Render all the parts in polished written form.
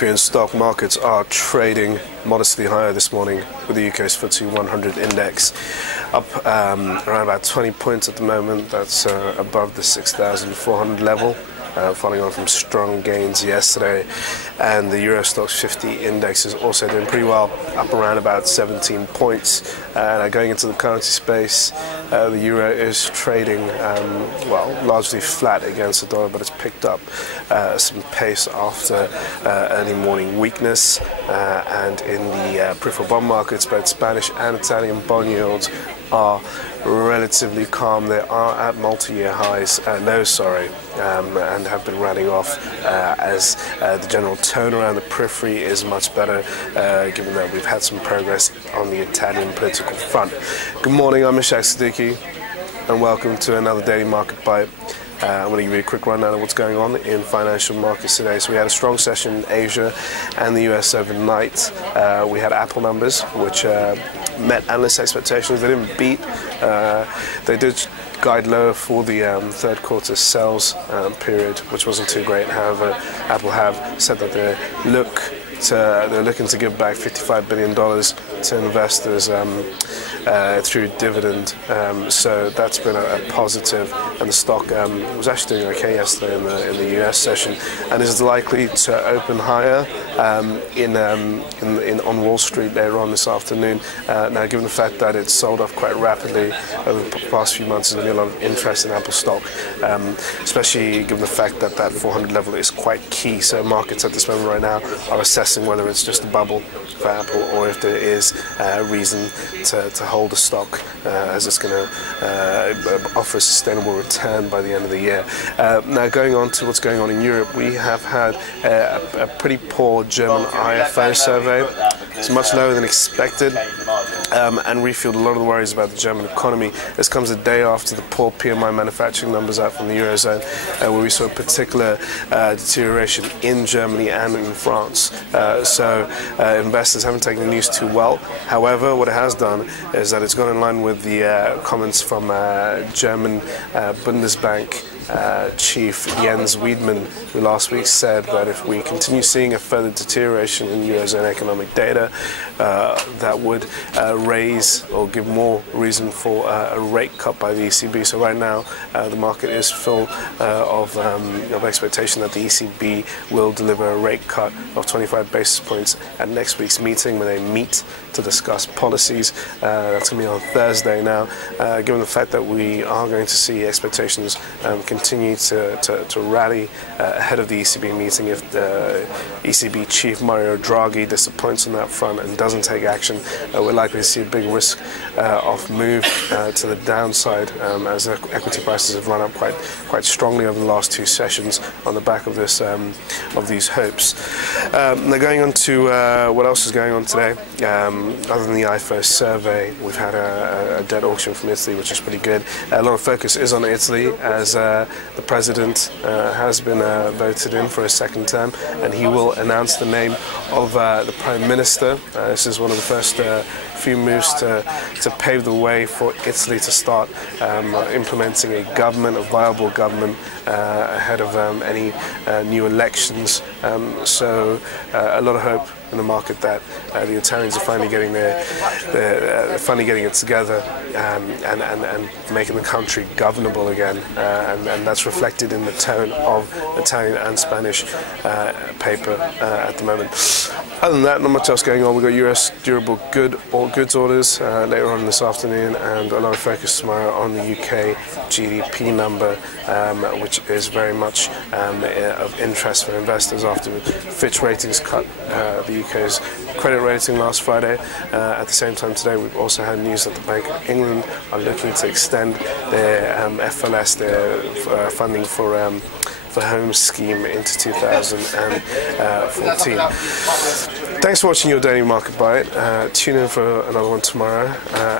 European stock markets are trading modestly higher this morning, with the UK's FTSE 100 index up around about 20 points at the moment. That's above the 6,400 level, following on from strong gains yesterday. And the Euro Stoxx 50 index is also doing pretty well, up around about 17 points. Going into the currency space, the euro is trading largely flat against the dollar, but it's picked up some pace after early morning weakness. And in the peripheral bond markets, both Spanish and Italian bond yields are relatively calm. They are at multi-year lows, and have been running off as the general tone around the periphery is much better, given that we've had some progress on the Italian political front. Good morning, I'm Ishaq Siddiqi, and welcome to another Daily Market Bite. I'm going to give you a quick rundown of what's going on in financial markets today. So we had a strong session in Asia and the US overnight. We had Apple numbers, which met analyst expectations. They didn't beat. They did guide lower for the third quarter sales period, which wasn't too great. However, Apple have said that they're looking to give back $55 billion to investors through dividend. So that's been a positive, and the stock was actually doing okay yesterday in the US session, and is likely to open higher on Wall Street later on this afternoon. Now, given the fact that it's sold off quite rapidly over the past few months, there's been a lot of interest in Apple stock, especially given the fact that that 400 level is quite key. So markets at this moment right now are assessing whether it's just a bubble for Apple or if there is reason to hold the stock, as it's going to offer a sustainable return by the end of the year. Now, going on to what's going on in Europe, we have had a pretty poor German IFO survey. It's much lower than expected, and refueled a lot of the worries about the German economy. This comes a day after the poor PMI manufacturing numbers out from the Eurozone, where we saw a particular deterioration in Germany and in France. So investors haven't taken the news too well. However, what it has done is that it's gone in line with the comments from German Bundesbank Chief Jens Wiedmann, who last week said that if we continue seeing a further deterioration in Eurozone economic data, that would raise or give more reason for a rate cut by the ECB. So right now, the market is full of expectation that the ECB will deliver a rate cut of 25 basis points at next week's meeting, when they meet to discuss policies. That's going to be on Thursday now. Given the fact that we are going to see expectations continue to rally ahead of the ECB meeting, if the ECB chief Mario Draghi disappoints on that front and doesn't take action, we're likely to see a big risk of move to the downside, as equity prices have run up quite strongly over the last two sessions on the back of this of these hopes. Now, going on to what else is going on today. Other than the IFO survey, we've had a debt auction from Italy, which is pretty good. A lot of focus is on Italy, as the president has been voted in for a second term, and he will announce the name of the Prime Minister. This is one of the first few moves to pave the way for Italy to start implementing a viable government ahead of any new elections. So a lot of hope in the market that the Italians are finally getting it together and making the country governable again, and that's reflected in the tone of Italian and Spanish paper at the moment. Other than that, not much else going on. We've got US durable goods orders later on this afternoon, and a lot of focus tomorrow on the UK GDP number, which is very much of interest for investors after Fitch Ratings cut the UK's credit rating last Friday. At the same time today, we've also had news that the Bank of England are looking to extend their FLS, their funding for home scheme, into 2014. Thanks for watching your Daily Market Bite. Tune in for another one tomorrow.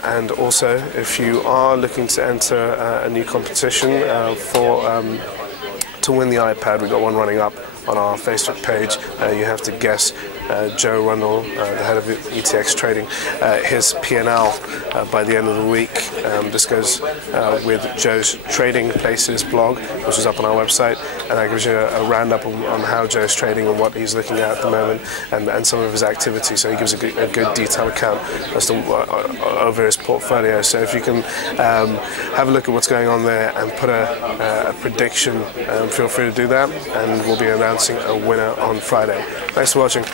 And also, if you are looking to enter a new competition to win the iPad, we've got one running up on our Facebook page. You have to guess Joe Rundle, the head of ETX trading, his P&L by the end of the week. This goes with Joe's Trading Places blog, which is up on our website, and that gives you a roundup on how Joe's trading and what he's looking at the moment, and some of his activities. So he gives a good detailed account as to over his portfolio. So if you can have a look at what's going on there and put a prediction, feel free to do that, and we'll be announcing a winner on Friday. Thanks for watching.